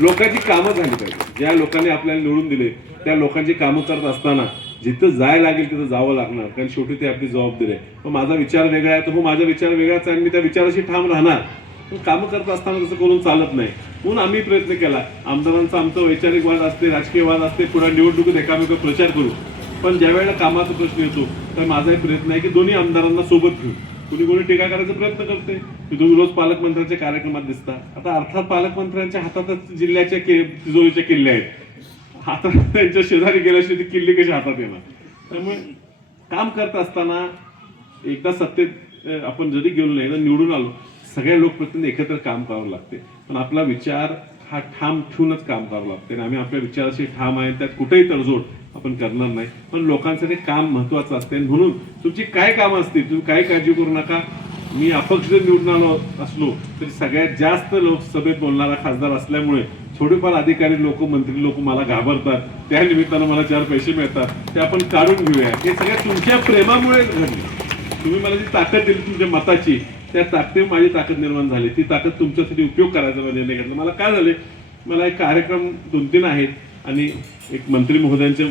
लोकांची कामं झाली पाहिजे. ज्या लोकांनी आपल्याला निवडून दिले त्या लोकांची कामं करत असताना जिथं जायला लागेल तिथं जावं लागणार, कारण शेवटी ते आपली जबाबदारी आहे. मग माझा विचार वेगळा आहे, तर हो माझा विचार वेगळाच आहे आणि मी त्या विचाराशी ठाम राहणार. पण कामं करत असताना तसं करून चालत नाही. म्हणून आम्ही प्रयत्न केला. आमदारांचा आमचा वैचारिक वाद असते, राजकीय वाद असते, पुढे निवडणुकीत एकामेका प्रचार करू. पण ज्या वेळेला कामाचा प्रश्न येतो तर माझाही प्रयत्न आहे की दोन्ही आमदारांना सोबत घेऊन. कुणी कोणी टीका करायचा प्रयत्न करते की तुम्ही रोज पालकमंत्र्यांच्या कार्यक्रमात दिसता. आता अर्थात पालकमंत्र्यांच्या हातातच जिल्ह्याच्या तिजोरीच्या किल्ले आहेत. हातात त्यांच्या शेजारी गेल्याशिवाय ती किल्ली कशी हातात येणार. त्यामुळे काम करत असताना एकदा सत्तेत आपण जरी गेलो नाही तर निवडून आलो, सगळ्या लोकप्रतिनिधी एकत्र काम करावं लागते. पण आपला विचार हा ठाम ठेवूनच काम करावं लागते आणि आम्ही आपल्या विचाराशी ठाम आहे, त्यात कुठेही तडजोड आपण करणार नाही. पण लोकांसाठी काम महत्वाचं असते. म्हणून तुमची काय कामं असतील तुम्ही काही काळजी करू नका. मी अपक्ष निवडून आलो असलो तरी सगळ्यात जास्त लोकसभेत बोलणारा खासदार असल्यामुळे थोडेफार अधिकारी लोक, मंत्री लोक मला घाबरतात. त्या निमित्तानं मला 4 पैसे मिळतात, ते आपण काढून घेऊया. हे सगळ्या तुमच्या प्रेमामुळे घडले. तुम्ही मला जी ताकद दिली तुमच्या मताची, त्या ताकदीवर माझी ताकद निर्माण झाली. ती ताकद तुमच्यासाठी उपयोग करायचा निर्णय घेतला. मला काय झाले, मला एक कार्यक्रम 2-3 आहेत आणि एक मंत्री महोदयांचे